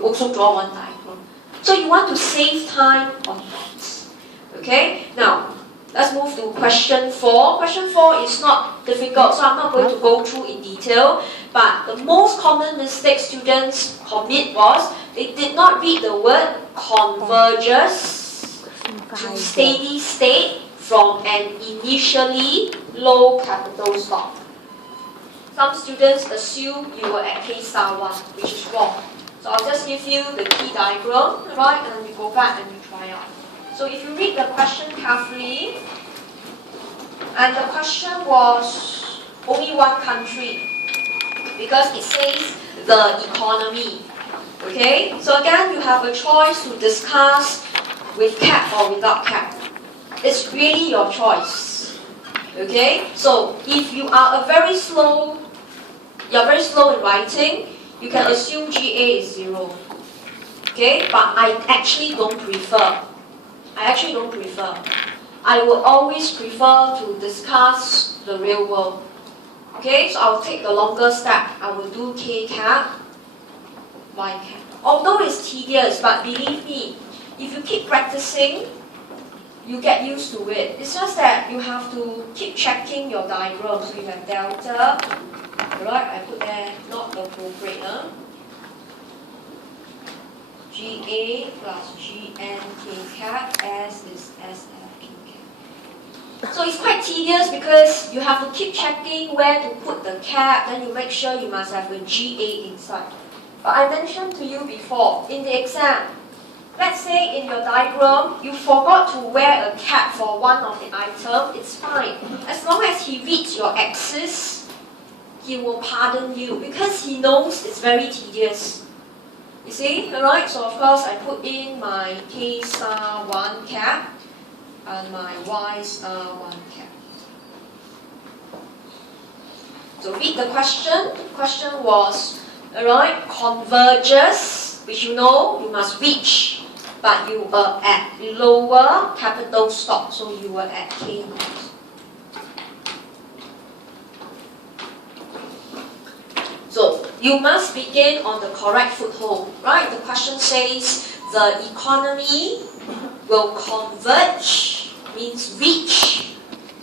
you also draw one diagram. So you want to save time on that. Okay, now let's move to question 4. Question 4 is not difficult, so I'm not going to go through in detail. But the most common mistake students commit was they did not read the word converges to steady state from an initially low capital stock. Some students assume you were at K star 1, which is wrong. So I'll just give you the key diagram, right, and then you go back and you try out. So if you read the question carefully, and the question was only one country, because it says the economy. Okay, so again, you have a choice to discuss with cap or without cap. It's really your choice. Okay, so if you are you're very slow in writing, you can assume GA is 0. Okay, but I actually don't prefer. I would always prefer to discuss the real world. Okay, so I'll take the longer step. I will do K cap, Y cap. Although it's tedious, but believe me, if you keep practicing, you get used to it. It's just that you have to keep checking your diagram. So you have delta, right? I put there not appropriate. GA plus GN K cap, S is SF K cap. So it's quite tedious because you have to keep checking where to put the cap, then you make sure you must have a GA inside. But I mentioned to you before, in the exam, let's say in your diagram, you forgot to wear a cap for one of the items, it's fine. As long as he reads your axis, he will pardon you because he knows it's very tedious. You see, alright, so of course I put in my K star 1 cap and my Y star 1 cap. So read the question. The question was, alright, converges, which you know you must reach, but you were at lower capital stock, so you were at K naught. So you must begin on the correct foothold, right? The question says the economy will converge, means reach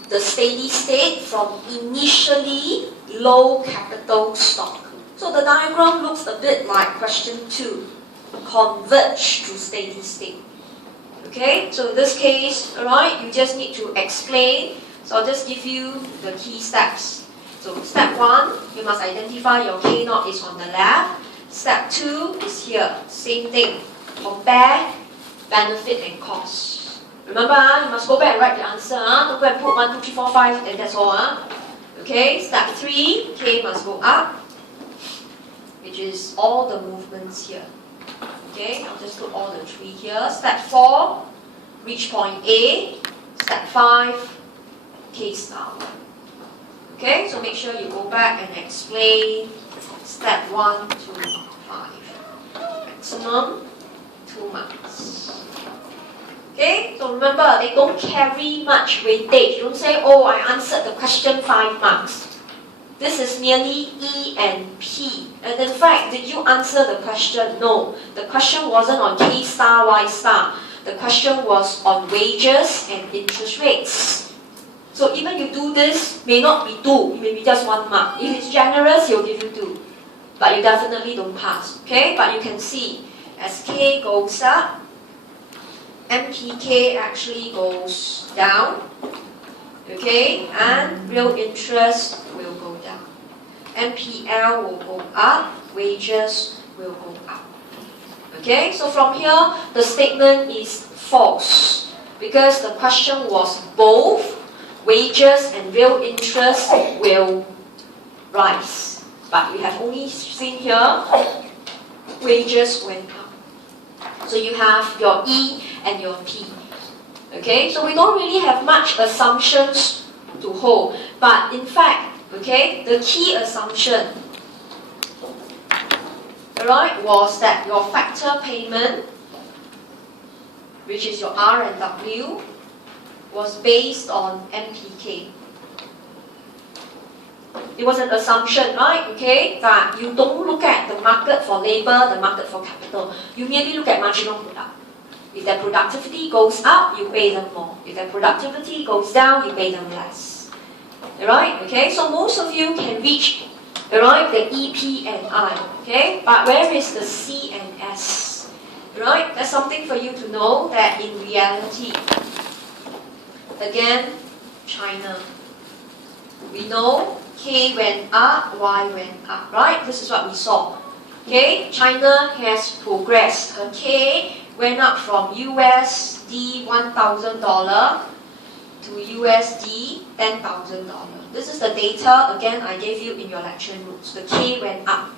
the steady state from initially low capital stock. So the diagram looks a bit like question 2, converge to steady state. Okay, so in this case, alright, you just need to explain. So I'll just give you the key steps. So step 1, you must identify your K naught is on the left. Step 2 is here, same thing. Compare benefit and cost. Remember, you must go back and write the answer. Don't go and put 1, 2, 3, 4, 5, and that's all. Okay, step 3, K must go up, which is all the movements here. Okay, I'll just put all the 3 here. Step 4, reach point A. Step 5, K star. Okay, so make sure you go back and explain step 1 to 5. Maximum 2 marks. Okay, so remember, they don't carry much weightage. You don't say, oh, I answered the question 5 marks. This is merely E and P. And in fact, did you answer the question? No. The question wasn't on K star, Y star. The question was on wages and interest rates. So even you do this, may not be 2, it may be just 1 mark. If it's generous, he'll give you 2. But you definitely don't pass. Okay? But you can see, as K goes up, MPK actually goes down. Okay? And real interest will go down. MPL will go up, wages will go up. Okay? So from here, the statement is false. Because the question was both wages and real interest will rise. But we have only seen here, wages went up. So you have your E and your P. Okay, so we don't really have much assumptions to hold. But in fact, okay, the key assumption, alright, was that your factor payment, which is your R and W, was based on MPK. it was an assumption, right? Okay, that you don't look at the market for labor, the market for capital. You merely look at marginal product. If their productivity goes up, you pay them more. If their productivity goes down, you pay them less. Alright? Okay, so most of you can reach, alright, the E, P, and I. Okay, but where is the C and S? Alright, that's something for you to know that in reality, again, China. We know K went up, Y went up, right? This is what we saw. Okay, China has progressed. Her K went up from USD $1,000 to USD $10,000. This is the data, again, I gave you in your lecture notes. The K went up.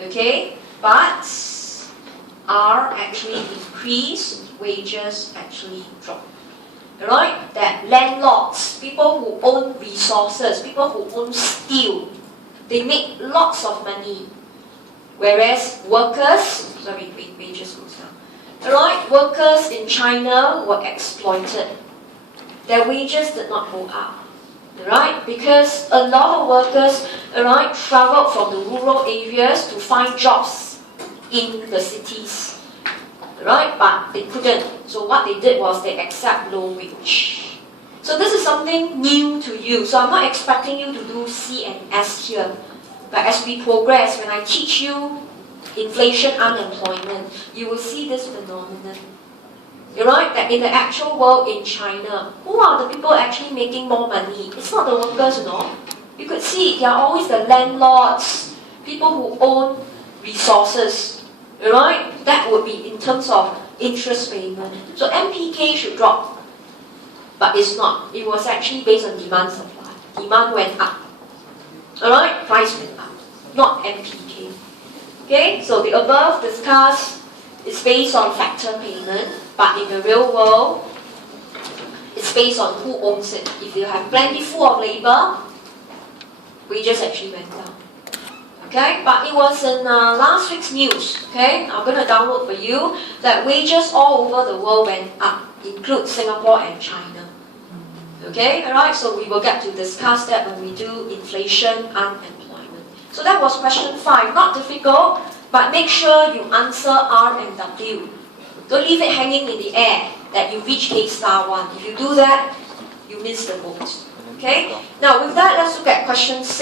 Okay, but R actually increased, wages actually dropped. Alright, that landlords, people who own resources, people who own steel, they make lots of money. Whereas workers, wages goes down. Alright, workers in China were exploited. Their wages did not go up. Alright, because a lot of workers, alright, traveled from the rural areas to find jobs in the cities. Right, but they couldn't. So what they did was they accept low wage. So this is something new to you. So I'm not expecting you to do C and S here. But as we progress, when I teach you inflation, unemployment, you will see this phenomenon. Right, that in the actual world in China, who are the people actually making more money? It's not the workers, no. You could see they are always the landlords, people who own resources. Right? That would be in terms of interest payment. So MPK should drop. But it's not. It was actually based on demand supply. Demand went up. Alright? Price went up. Not MPK. Okay? So the above discussed is based on factor payment. But in the real world, it's based on who owns it. If you have plentiful of labor, wages actually went down. Okay, but it was in last week's news, okay, I'm going to download for you, that wages all over the world went up, include Singapore and China. Okay, alright, so we will get to discuss that when we do inflation, unemployment. So that was question 5, not difficult, but make sure you answer R and W. Don't leave it hanging in the air that you reach K star 1. If you do that, you miss the boat. Okay, now with that, let's look at question 6.